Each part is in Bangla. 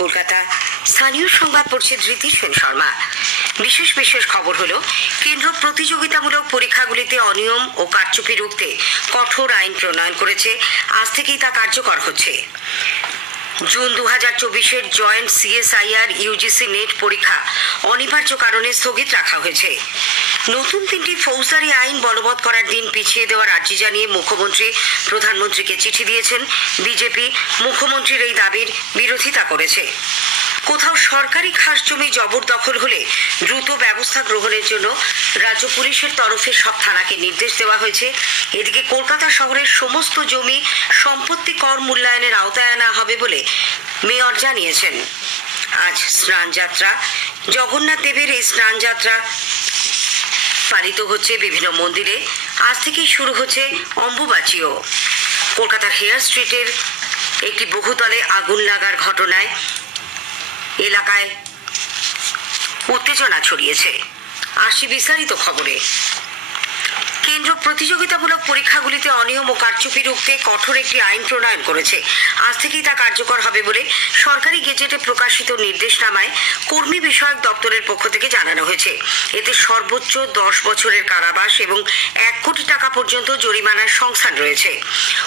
কলকাতা। স্থানীয় সংবাদ পড়ছে ধৃতি সেন শর্মা। বিশেষ খবর হলো, কেন্দ্র প্রতিযোগিতামূলক পরীক্ষাগুলিতে অনিয়ম ও কারচুপি রুখতে কঠোর আইন প্রণয়ন করেছে। আজ থেকেই তা কার্যকর হচ্ছে। জুন 2024-এর জয়েন্ট CSIR UGC নেট পরীক্ষা অনিবার্য কারণে স্থগিত রাখা হয়েছে। নতুন 3টি ফৌজদারি আইন বলবৎ করার দিন পিছিয়ে দেওয়ার আর্জি জানিয়ে মুখ্যমন্ত্রী প্রধানমন্ত্রীকে চিঠি দিয়েছেন। বিজেপি মুখ্যমন্ত্রীর এই দাবির বিরোধিতা করেছে। কোথাও সরকারি খাস জমি জবরদখল হলে দ্রুত ব্যবস্থা গ্রহণের জন্য রাজ্য পুলিশের তরফে সব থানাকে নির্দেশ দেওয়া হয়েছে। এদিকে কলকাতা শহরের সমস্ত জমি সম্পত্তি কর মূল্যায়নের আওতায় আনা হবে বলে মেয়র জানিয়েছেন। আজ স্নানযাত্রা। জগন্নাথ দেবের এই স্নানযাত্রা পালিত হচ্ছে বিভিন্ন মন্দিরে। আজ থেকেই শুরু হচ্ছে অম্বুবাচীও। কলকাতার হেয়ার স্ট্রিটের একটি বহুতলে আগুন লাগার ঘটনায় এলাকায় উত্তেজনা ছড়িয়েছে। আসি বিস্তারিত খবরে। কেন্দ্র প্রতিযোগিতামূলক পরীক্ষাগুলিতে অনিয়ম ও কারচুপি রুখতে কঠোর একটি আইন প্রণয়ন করেছে। আজ থেকেই তা কার্যকর হবে বলে সরকারি গেজেটে প্রকাশিত নির্দেশনামায় কর্মী বিষয়ক দপ্তরের পক্ষ থেকে জানানো হয়েছে। এতে সর্বোচ্চ 10 বছরের কারাবাস এবং 1 কোটি টাকা পর্যন্ত জরিমানার সংস্থান রয়েছে।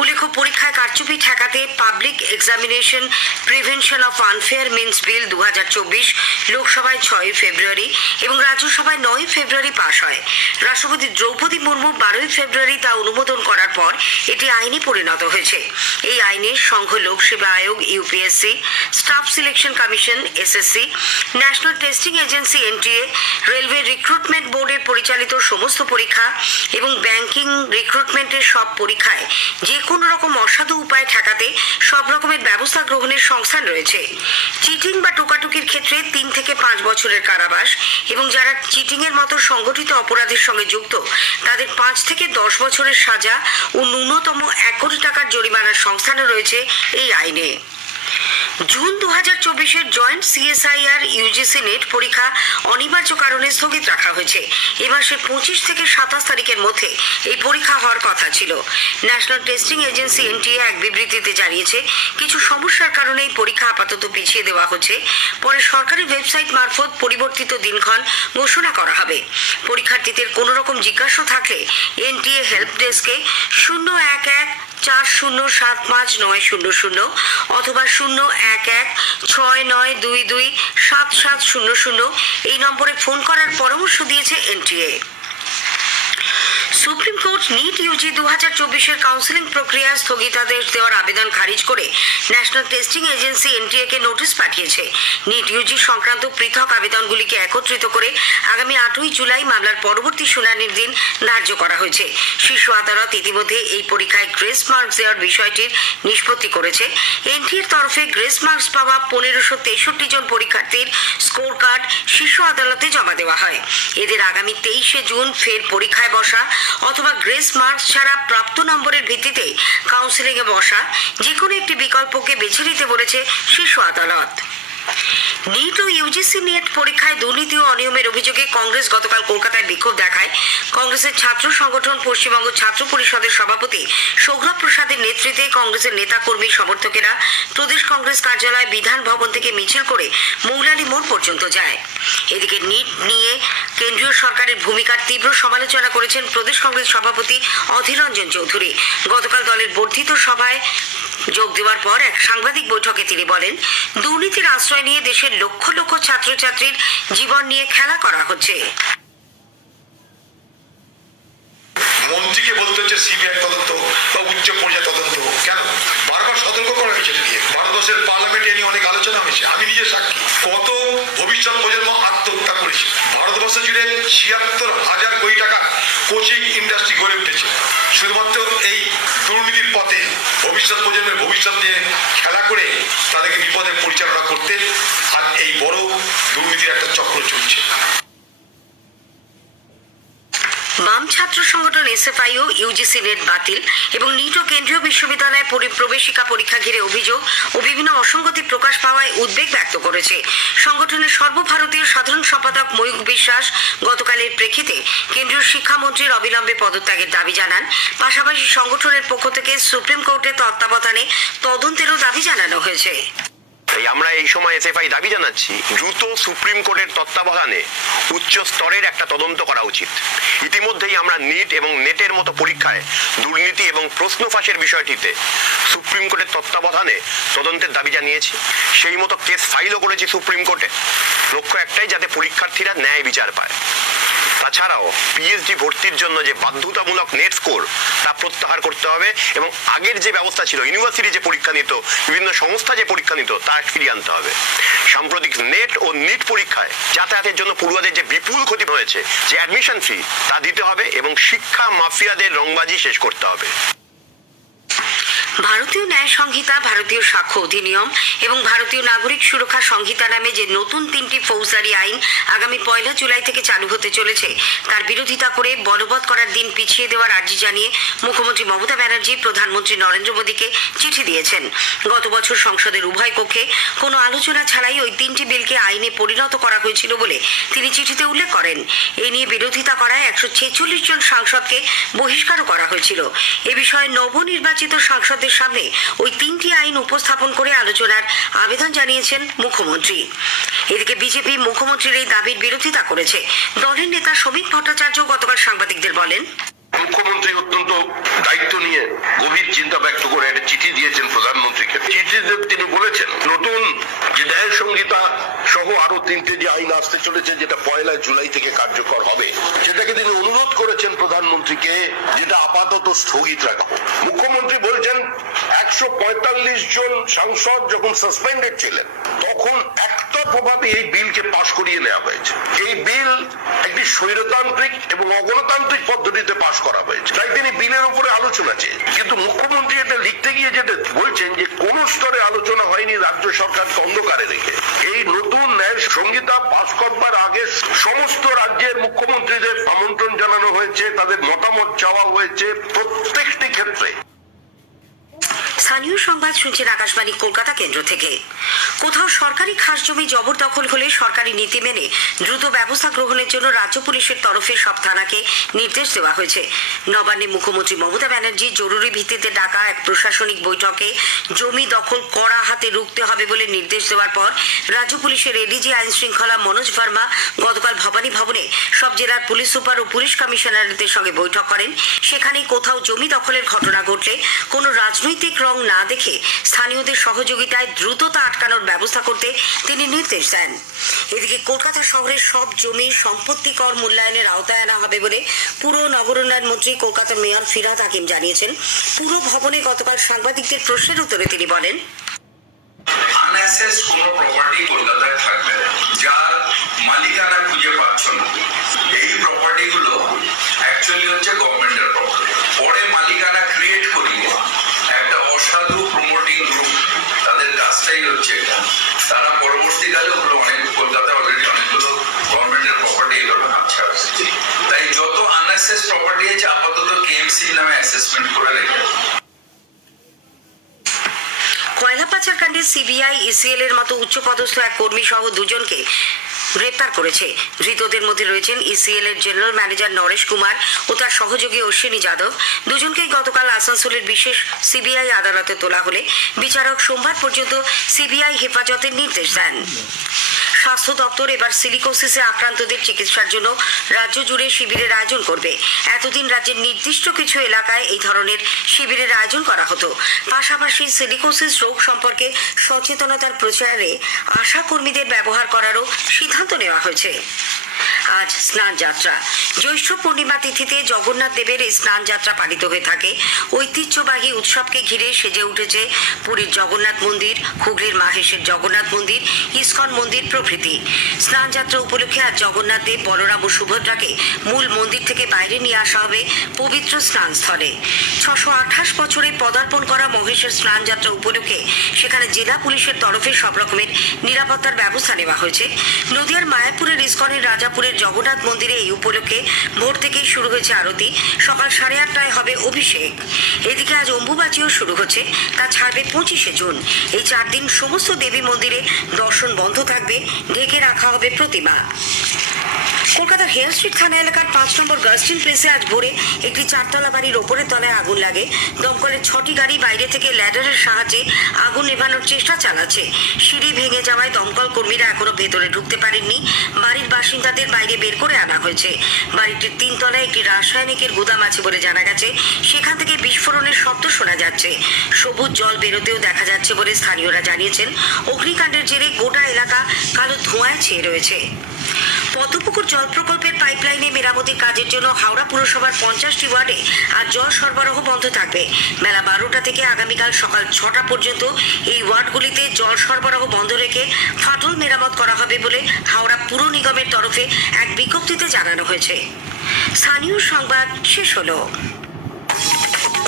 উল্লেখ্য, পরীক্ষায় কারচুপি ঠেকাতে public examination prevention of unfair means bill 2024 লোকসভায় 6 ফেব্রুয়ারি এবং রাজ্যসভায় 9 ফেব্রুয়ারি পাশ হয়। রাষ্ট্রপতি দ্রৌপদী মুর্মু 12 ফেব্রুয়ারি তা অনুমোদন করার পর এটি আইনে পরিণত হয়েছে। এই আইনে সংঘ লোক সেবা আয়োগ UPSC, staff selection commission SSC, national testing agency NTA, railway recruitment বোর্ডের পরিচালিত সমস্ত পরীক্ষা এবং ব্যাংকিং রিক্রুটমেন্টের সব পরীক্ষায় যে কোনো রকম অসাধু উপায় ঠেকাতে সব রকমের ব্যবস্থা গ্রহণের সংস্থান রয়েছে। চিটিং বা টোকাটুকির ক্ষেত্রে 3 থেকে 5 বছরের কারাবাস এবং যারা চিটিংয়ের মতো সংগঠিত অপরাধের সঙ্গে যুক্ত তাদের 5 থেকে 10 বছরের সাজা ও ন্যূনতম 1 কোটি টাকার জরিমানার সংস্থানও রয়েছে এই আইনে। জুন 2024-এর জয়েন্ট CSIR UGC নেট পরীক্ষা অনিবার্য কারণে স্থগিত রাখা হয়েছে। এ মাসের 25 থেকে 27 তারিখের মধ্যে এই পরীক্ষা হওয়ার কথা ছিল। ন্যাশনাল টেস্টিং এজেন্সি NTA এক বিবৃতিতে জানিয়েছে, কিছু সমস্যার কারণে এই পরীক্ষা আপাতত পিছিয়ে দেওয়া হচ্ছে। পরে সরকারি ওয়েবসাইট মারফত পরিবর্তিত দিনক্ষণ ঘোষণা করা হবে। পরীক্ষার্থীদের কোনো রকম জিজ্ঞাসা থাকলে NTA হেল্প ডেস্কে 011-4075-900 অথবা 011-6922-7700 এই নম্বরে ফোন করার পরামর্শ দিয়েছে NTA। Supreme court NEET UG 2024-এর কাউন্সেলিং প্রক্রিয়া স্থগিতাদেশ দেওয়ার আবেদন খারিজ করে ন্যাশনাল টেস্টিং এজেন্সি NTA কে নোটিশ পাঠিয়েছে। নিট UG সংক্রান্ত পৃথক আবেদনগুলিকে একত্রিত করে আগামী 8ই জুলাই মামলার পরবর্তী শুনানির দিন ধার্য করা হয়েছে। শীর্ষ আদালত ইতিমধ্যে এই পরীক্ষায় গ্রেস মার্কস দেওয়ার বিষয়টির নিষ্পত্তি করেছে। NTA-র তরফে গ্রেস মার্কস পাওয়া 1563 জন পরীক্ষার্থীর স্কোর কার্ড শীর্ষ আদালতে জমা দেওয়া হয়। এদের আগামী 23শে জুন ফের পরীক্ষায় বসা অথবা গ্রেস মার্কস ছাড়া প্রাপ্ত নম্বরের ভিত্তিতে কাউন্সেলিংয়ে বসা যে কোনো একটি বিকল্পকে বেছে নিতে বলেছে শীর্ষ আদালত। নিট ও UGC নেট পরীক্ষায় দুর্নীতি ও অনিয়মের অভিযোগে কংগ্রেস গতকাল কলকাতায় বিক্ষোভ দেখায়। কংগ্রেসের ছাত্র সংগঠন পশ্চিমবঙ্গ ছাত্র পরিষদের সভাপতি সৌরভ প্রসাদের নেতৃত্বে কংগ্রেসের নেতাকর্মী সমর্থকেরা প্রদেশ কংগ্রেস কার্যালয় বিধান ভবন থেকে মিছিল করে মৌলালী মোড় পর্যন্ত যায়। এদিকে নিট নিয়ে কেন্দ্রীয় সরকারের ভূমিকার তীব্র সমালোচনা করেছেন প্রদেশ কংগ্রেস সভাপতি অধীর রঞ্জন চৌধুরী। গতকাল দলের বর্ধিত সভায় যোগ দেওয়ার পর এক সাংবাদিক বৈঠকে তিনি বলেন, দুর্নীতির আশ্রয় নিয়ে দেশের লক্ষ লক্ষ ছাত্রছাত্রীর জীবন নিয়ে খেলা করা হচ্ছে। মন্ত্রীকে বলতে হচ্ছে CBI তদন্ত বা উচ্চ পর্যায়ে তদন্ত কেন? বারবার সতর্ক করা হয়েছে নিয়ে। ভারতবর্ষের পার্লামেন্টে নিয়ে অনেক আলোচনা হয়েছে, আমি নিজে সাক্ষী। কত ভবিষ্যৎ প্রজন্ম আত্মহত্যা করেছে। ভারতবর্ষ জুড়ে 76,000 কোটি টাকা কোচিং ইন্ডাস্ট্রি গড়ে উঠেছে শুধুমাত্র এই দুর্নীতির পথে। ভবিষ্যৎ প্রজন্মের ভবিষ্যৎ নিয়ে খেলা করে তাদেরকে বিপদে পরিচালনা করতে আর এই বড় দুর্নীতির একটা চক্র চলছে। বাম ছাত্র সংগঠন SFIও UGC নেট বাতিল এবং নিট ও কেন্দ্রীয় বিশ্ববিদ্যালয়ে প্রবেশিকা পরীক্ষা ঘিরে অভিযোগ ও বিভিন্ন অসঙ্গতি প্রকাশ পাওয়ায় উদ্বেগ ব্যক্ত করেছে। সংগঠনের সর্বভারতীয় সাধারণ সম্পাদক ময়ূক বিশ্বাস গতকালের প্রেক্ষিতে কেন্দ্রীয় শিক্ষামন্ত্রীর অবিলম্বে পদত্যাগের দাবি জানান। পাশাপাশি সংগঠনের পক্ষ থেকে সুপ্রিম কোর্টের তত্ত্বাবধানে তদন্তেরও দাবি জানানো হয়েছে। তাই আমরা এই সময় এসএফআই দাবি জানাচ্ছি দ্রুত সুপ্রিম কোর্টের তত্ত্বাবধানে উচ্চ স্তরের একটা তদন্ত করা উচিত। ইতিমধ্যেই আমরা নিট এবং নেটের মতো পরীক্ষায় দুর্নীতি এবং প্রশ্ন ফাঁসের বিষয়টিতে সুপ্রিম কোর্টের তত্ত্বাবধানে তদন্তের দাবি জানিয়েছি। সেই মতো কেস ফাইলও করেছি সুপ্রিম কোর্টে। লক্ষ্য একটাই, যাতে পরীক্ষার্থীরা ন্যায় বিচার পায়। তাছাড়াও পিএইচডি ভর্তির জন্য যে বাধ্যতামূলক নেট স্কোর তা প্রত্যাহার করতে হবে এবং আগের যে ব্যবস্থা ছিল, ইউনিভার্সিটি যে পরীক্ষা নিত, বিভিন্ন সংস্থা যে পরীক্ষা নিত, তা ফিরিয়ে আনতে হবে। সাম্প্রতিক নেট ও নিট পরীক্ষায় যাতায়াতের জন্য পড়ুয়াদের যে বিপুল ক্ষতি হয়েছে, যে অ্যাডমিশন ফি, তা দিতে হবে এবং শিক্ষা মাফিয়াদের রংবাজি শেষ করতে হবে। ভারতীয় ন্যায় সংহিতা, ভারতীয় সাক্ষ্য অধিনিয়ম এবং ভারতীয় নাগরিক সুরক্ষা সংহিতা নামে যে নতুন 3টি ফৌজদারি আইন আগামী 1 জুলাই থেকে চালু হতে চলেছে, তার বিরোধিতা করে বলবৎ করার দিন পিছিয়ে দেওয়ার আর্জি জানিয়ে মুখ্যমন্ত্রী মমতা ব্যানার্জি প্রধানমন্ত্রী নরেন্দ্র মোদীকে চিঠি দিয়েছেন। গত বছর সংসদের উভয় কক্ষে কোনো আলোচনা ছাড়াই ওই 3টি বিলকে আইনে পরিণত করা হয়েছিল বলে তিনি চিঠিতে উল্লেখ করেন। এ নিয়ে বিরোধিতা করায় 146 জন সাংসদকে বহিষ্কারও করা হয়েছিল। এ বিষয়ে নবনির্বাচিত সাংসদ সামনে ওই 3টি আইন উপস্থাপন করে আলোচনার আবেদন জানিয়েছেন মুখ্যমন্ত্রী। এদিকে বিজেপি মুখ্যমন্ত্রীর এই দাবির বিরোধিতা করেছে। দলের নেতা শ্রমিক ভট্টাচার্য গতকাল সাংবাদিকদের বলেন, মুখ্যমন্ত্রী অত্যন্ত দায়িত্ব নিয়ে গভীর চিন্তা ব্যক্ত করে একটা চিঠি দিয়েছেন প্রধানমন্ত্রীকে। চিঠিতে তিনি বলেছেন নতুন যে ন্যায় সংহিতা সহ আরো 3টে যে আইন আসতে চলেছে, যেটা 1 জুলাই থেকে কার্যকর হবে, সেটাকে তিনি অনুরোধ করেছেন প্রধানমন্ত্রীকে যেটা আপাতত স্থগিত রাখা। মুখ্যমন্ত্রী বলছেন 145 জন সাংসদ যখন সাসপেন্ডেড ছিলেন, তখন একতরফাভাবে এই বিলকে পাশ করিয়ে নেওয়া হয়েছে। এই বিল একটি স্বৈরতান্ত্রিক এবং অগণতান্ত্রিক পদ্ধতিতে পাশ করা হয়েছে, তাই তিনি বিলের উপরে আলোচনা চেয়ে। কিন্তু মুখ্যমন্ত্রী এটা লিখতে গিয়ে যেটা বলছেন যে কোন স্তরে আলোচনা হয়নি, রাজ্য সরকারকে অন্ধকারে রেখে। এই নতুন ন্যায় সংহিতা পাশ করবার আগে সমস্ত রাজ্যের মুখ্যমন্ত্রীদের আমন্ত্রণ জানানো হয়েছে, তাদের মতামত চাওয়া হয়েছে প্রত্যেকটি ক্ষেত্রে। স্থানীয় সংবাদ শুনছেন আকাশবাণী কলকাতা কেন্দ্র থেকে। কোথাও সরকারি খাস জমি জবরদখল হলে সরকারি নীতি মেনে দ্রুত ব্যবস্থা গ্রহণের জন্য রাজ্য পুলিশের তরফে সব থানাকে নির্দেশ দেওয়া হয়েছে। নবান্নে মুখ্যমন্ত্রী মমতা ব্যানার্জি জরুরি ভিত্তিতে ডাকা এক প্রশাসনিক বৈঠকে জমি দখল কড়া হাতে রুখতে হবে বলে নির্দেশ দেওয়ার পর রাজ্য পুলিশের এডিজি আইন শৃঙ্খলা মনোজ ভার্মা গতকাল ভবানী ভবনে সব জেলার পুলিশ সুপার ও পুলিশ কমিশনারদের সঙ্গে বৈঠক করেন। সেখানেই কোথাও জমি দখলের ঘটনা ঘটলে কোনো রাজনৈতিক রং না দেখে স্থানীয়দের সহযোগিতায় দ্রুত তা আটকানোর ব্যবস্থা করতে তিনি নির্দেশ দেন। এদিকে কলকাতা শহরের সব জমি সম্পত্তি কর মূল্যায়নের আওতায় আনা হবে বলে পুর নগরোন্নয়ন মন্ত্রী কলকাতার মেয়র ফিরহাদ হাকিম জানিয়েছেন। পুর ভবনে গতকাল সাংবাদিকদের প্রশ্নের উত্তরে তিনি বলেন, আনঅ্যাসেসড কোনো প্রপার্টি কলকাতায় থাকবে না, যার মালিকানা খুঁজে পাচ্ছ না। এই প্রপার্টিগুলো অ্যাকচুয়ালি হচ্ছে গভর্নমেন্টের প্রপার্টি। পরে মালিকানা ক্রিয়েট করিয়ে একটা অসাধু প্রমোটিং গ্রুপ, তাদের কাজটাই হচ্ছে এটা। তারা পরবর্তীকালে ওগুলো অনেক, কলকাতায় অলরেডি অনেকগুলো গভর্নমেন্টের প্রপার্টি এইভাবে হাতছে আসছে। তাই যত আনঅ্যাসেস প্রপার্টি আছে আপাতত কেএমসি নামে অ্যাসেসমেন্ট করে রেখে। কয়লা পাচার কাণ্ডে সিবিআই ইসিএল এর মতো উচ্চপদস্থ এক কর্মী সহ 2 জনকে গ্রেপ্তার করেছে। ধৃতদের মধ্যে রয়েছেন ইসিএল এর জেনারেল ম্যানেজার নরেশ কুমার ও তার সহযোগী অশ্বিনী যাদব। 2 জনকেই গতকাল আসানসোলের বিশেষ সিবিআই আদালতে তোলা হলে বিচারক সোমবার পর্যন্ত সিবিআই হেফাজতের নির্দেশ দেন। স্বাস্থ্য দপ্তর এবার সিলিকোসিসে আক্রান্তদের চিকিৎসার জন্য রাজ্য জুড়ে শিবিরের আয়োজন করবে। এতদিন রাজ্যের নির্দিষ্ট কিছু এলাকায় এই ধরনের শিবিরের আয়োজন করা হতো। পাশাপাশি সিলিকোসিস রোগ সম্পর্কে সচেতনতার প্রচারে আশা কর্মীদের ব্যবহার করারও সিদ্ধান্ত নেওয়া হয়েছে। আজ স্নান যাত্রা। জ্যৈষ্ঠ পূর্ণিমা তিথিতে জগন্নাথ দেবের এই স্নান যাত্রা পালিত হয়ে থাকে। ঐতিহ্যবাহী উৎসবকে ঘিরে সেজে উঠেছে পুরীর জগন্নাথ মন্দির, হুগলির মাহেশের জগন্নাথ মন্দির, ইস্কন মন্দির প্রভৃতি। স্নান যাত্রা উপলক্ষে আজ জগন্নাথ দেব, বলরাম ও সুভদ্রাকে মূল মন্দির থেকে বাইরে নিয়ে আসা হবে পবিত্র স্নানস্থলে। 628 বছরে পদার্পণ করা মহেশের স্নান যাত্রা উপলক্ষে সেখানে জেলা পুলিশের তরফে সব রকমের নিরাপত্তার ব্যবস্থা নেওয়া হয়েছে। নদিয়ার মায়াপুরের ইস্কনের রাজাপুরের জগন্নাথ মন্দিরে এই উপলক্ষে ভোর থেকেই শুরু হয়েছে আরতি। সকাল 8:30টায় হবে অভিষেক। এদিকে আজ অম্বুবাচীও শুরু হচ্ছে, তা ছাড়বে 25শে জুন। এই 4 দিন সমস্ত দেবী মন্দিরে দর্শন বন্ধ থাকবে, ঢেকে রাখা হবে প্রতিমা। কলকাতার হেয়ার স্ট্রিট থানা এলাকার 5 নম্বর গার্লস্টিন প্লেসে আজ ভোরে একটি 4তলা বাড়ির ওপরের তলায় আগুন লাগে। দমকলের 6টি গাড়ি বাইরে থেকে ল্যাডারের সাহায্যে আগুন নেভানোর চেষ্টা চালাচ্ছে। সিঁড়ি ভেঙে যাওয়ায় দমকল কর্মীরা এখনো ভেতরে ঢুকতে পারেননি। বাড়ির বাসিন্দাদের বাইরে বের করে আনা হয়েছে। বাড়িটির 3 তলায় একটি রাসায়নিকের গুদাম আছে বলে জানা গেছে। সেখান থেকে বিস্ফোরণের শব্দ শোনা যাচ্ছে। সবুজ জল বেরোতেও দেখা যাচ্ছে বলে স্থানীয়রা জানিয়েছেন। অগ্নিকাণ্ডের জেরে গোটা এলাকা কালো ধোঁয়ায় ছেয়ে রয়েছে। পদ্মপুকুর জল প্রকল্পের পাইপলাইনে মেরামতির কাজের জন্য হাওড়া পুরসভার 50টি ওয়ার্ডে আজ জল সরবরাহ বন্ধ থাকবে। বেলা 12টা থেকে আগামীকাল সকাল 6টা পর্যন্ত এই ওয়ার্ডগুলিতে জল সরবরাহ বন্ধ রেখে ফাটল মেরামত করা হবে বলে হাওড়া পুর নিগমের তরফে এক বিজ্ঞপ্তিতে জানানো হয়েছে। স্থানীয় সংবাদ শেষ হলো।